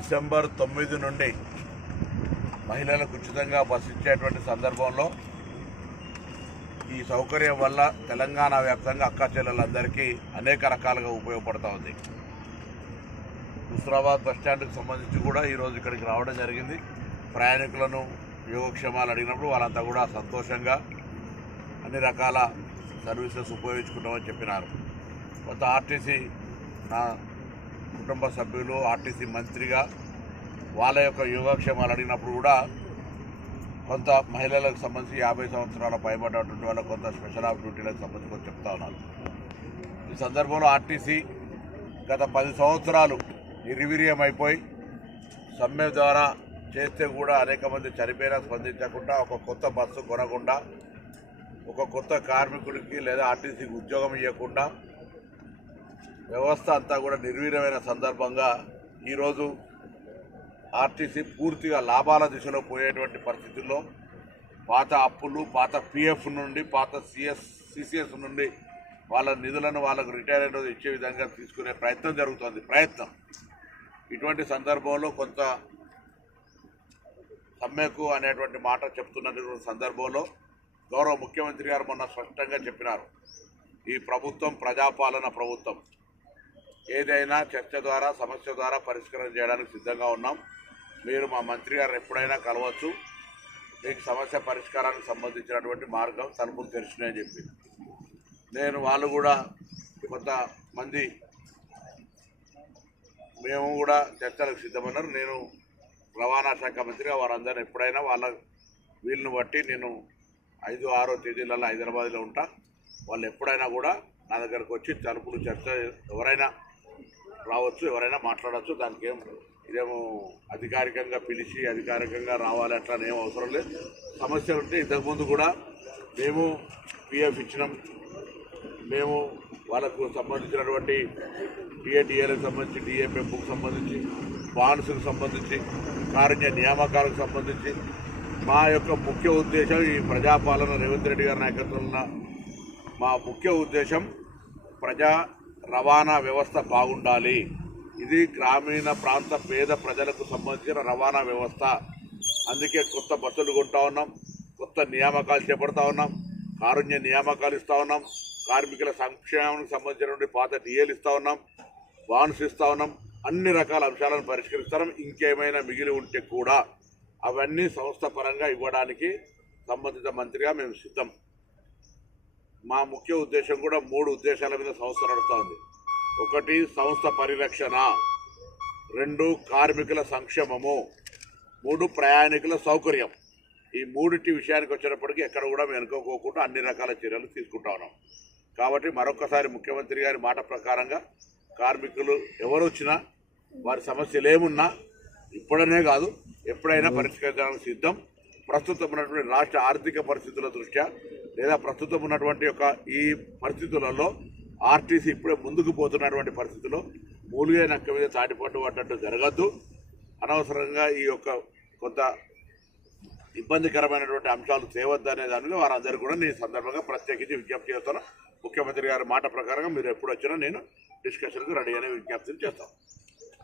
December 9 నుండి మహిళలకు ఉచితంగా బస్సు ఇచ్చేటువంటి సందర్భంలో ఈ సౌకర్యం వల్ల తెలంగాణ వ్యాప్తంగా అక్కా చెల్లెలందరికీ అనేక రకాలుగా ఉపయోగపడుతూ ఉంది. హుస్నాబాద్ బస్టాండ్కి సంబంధించి కూడా ఈరోజు ఇక్కడికి రావడం జరిగింది. ప్రయాణికులను యోగక్షేమాలు అడిగినప్పుడు వాళ్ళంతా కూడా సంతోషంగా అన్ని రకాల సర్వీసెస్ ఉపయోగించుకుంటామని చెప్పినారు. కొంత ఆర్టీసీ నా కుటుంబ సభ్యులు ఆర్టీసీ మంత్రిగా వాళ్ళ యొక్క యోగక్షేమాలు అడిగినప్పుడు కూడా కొంత మహిళలకు సంబంధించి 50 సంవత్సరాల పైబడ్డటువంటి వాళ్ళ కొంత స్పెషల్ ఆఫ్ డ్యూటీలకు సంబంధించి కొంచెం చెప్తా ఉన్నారు. ఈ సందర్భంలో ఆర్టీసీ గత 10 సంవత్సరాలు నిర్వీర్యం అయిపోయి సమ్మె ద్వారా చేస్తే కూడా అనేక మంది చనిపోయినా స్పందించకుండా, ఒక కొత్త బస్సు కొనకుండా, ఒక కొత్త కార్మికుడికి లేదా ఆర్టీసీకి ఉద్యోగం ఇవ్వకుండా వ్యవస్థ అంతా కూడా నిర్వీర్యమైన సందర్భంగా ఈరోజు ఆర్టీసీ పూర్తిగా లాభాల దిశలో పోయేటువంటి పరిస్థితుల్లో పాత అప్పులు, పాత పిఎఫ్ నుండి, పాత సిసిఎస్ నుండి వాళ్ళ నిధులను వాళ్ళకు రిటైర్ అయిన రోజు ఇచ్చే విధంగా తీసుకునే ప్రయత్నం జరుగుతుంది. ఇటువంటి సందర్భంలో కొంత సమ్మెకు అనేటువంటి మాట చెప్తున్నటువంటి సందర్భంలో గౌరవ ముఖ్యమంత్రి గారు మొన్న స్పష్టంగా చెప్పినారు, ఈ ప్రభుత్వం ప్రజాపాలన ప్రభుత్వం, ఏదైనా చర్చ ద్వారా సమస్య ద్వారా పరిష్కారం చేయడానికి సిద్ధంగా ఉన్నాం. మీరు మా మంత్రి గారు ఎప్పుడైనా కలవచ్చు, మీకు సమస్య పరిష్కారానికి సంబంధించినటువంటి మార్గం తలుపులు తెరిచినాయని చెప్పి వాళ్ళు కూడా కొంతమంది మేము కూడా చర్చలకు సిద్ధమన్నారు. నేను రవాణా శాఖ మంత్రిగా వారందరూ ఎప్పుడైనా వాళ్ళ వీళ్ళని బట్టి నేను 5-6 తేదీలలో హైదరాబాద్లో ఉంటా. వాళ్ళు ఎప్పుడైనా కూడా నా దగ్గరకు వచ్చి తలుపులు చర్చ ఎవరైనా రావచ్చు, ఎవరైనా మాట్లాడవచ్చు. దానికి ఇదేమో అధికారికంగా పిలిచి అధికారికంగా రావాలి అట్లానేం అవసరం లేదు. సమస్య ఉంటే ఇంతకుముందు కూడా మేము పిఎఫ్ ఇచ్చినాం, మేము వాళ్ళకు సంబంధించినటువంటి టీఏటీఏలకు సంబంధించి, డిఏపిఎఫ్కు సంబంధించి, బాండ్స్కు సంబంధించి, కారుణ్య నియామకాలకు సంబంధించి మా యొక్క ముఖ్య ఉద్దేశం, ఈ ప్రజాపాలన రేవంత్ రెడ్డి గారి నాయకత్వంలో మా ముఖ్య ఉద్దేశం ప్రజా రవాణా వ్యవస్థ బాగుండాలి. ఇది గ్రామీణ ప్రాంత పేద ప్రజలకు సంబంధించిన రవాణా వ్యవస్థ. అందుకే కొత్త బస్సులు కొంటా ఉన్నాం, కొత్త నియామకాలు చేపడతా ఉన్నాం, కారుణ్య నియామకాలు ఇస్తూ ఉన్నాం, కార్మికుల సంక్షేమానికి సంబంధించినటువంటి పాత డిఏలు ఇస్తూ ఉన్నాం, బాండ్స్ ఇస్తూ ఉన్నాం. అన్ని రకాల అంశాలను పరిష్కరిస్తాం. ఇంకేమైనా మిగిలి ఉంటే కూడా అవన్నీ సంస్థ పరంగా ఇవ్వడానికి సంబంధిత మంత్రిగా మేము సిద్ధం. మా ముఖ్య ఉద్దేశం కూడా 3 ఉద్దేశాల మీద సంస్థ నడుస్తూ ఉంది. 1 సంస్థ పరిరక్షణ, 2 కార్మికుల సంక్షేమము, 3 ప్రయాణికుల సౌకర్యం. ఈ 3 విషయానికి వచ్చేటప్పటికీ ఎక్కడ కూడా మేము అనుకోకుండా అన్ని రకాల చర్యలు తీసుకుంటా ఉన్నాం. కాబట్టి మరొకసారి ముఖ్యమంత్రి గారి మాట ప్రకారంగా కార్మికులు ఎవరు వచ్చినా వారి సమస్యలు ఏమున్నా ఇప్పుడనే కాదు ఎప్పుడైనా పరిష్కరించడానికి సిద్ధం. ప్రస్తుతం ఉన్నటువంటి రాష్ట్ర ఆర్థిక పరిస్థితుల దృష్ట్యా లేదా ప్రస్తుతం ఉన్నటువంటి ఈ పరిస్థితులలో ఆర్టీసీ ఇప్పుడే ముందుకు పోతున్నటువంటి పరిస్థితుల్లో మూలిగే నక్క మీద తాటిపట్టు పడ్డట్టు జరగద్దు. అనవసరంగా ఈ కొంత ఇబ్బందికరమైనటువంటి అంశాలు తేవద్దనే దాని మీద వారందరూ కూడా నేను సందర్భంగా ప్రత్యేకించి విజ్ఞప్తి చేస్తాను. ముఖ్యమంత్రి గారి మాట ప్రకారంగా మీరు ఎప్పుడు వచ్చినా నేను డిస్కషన్కు రెడీ అనే విజ్ఞప్తిని చేస్తాను.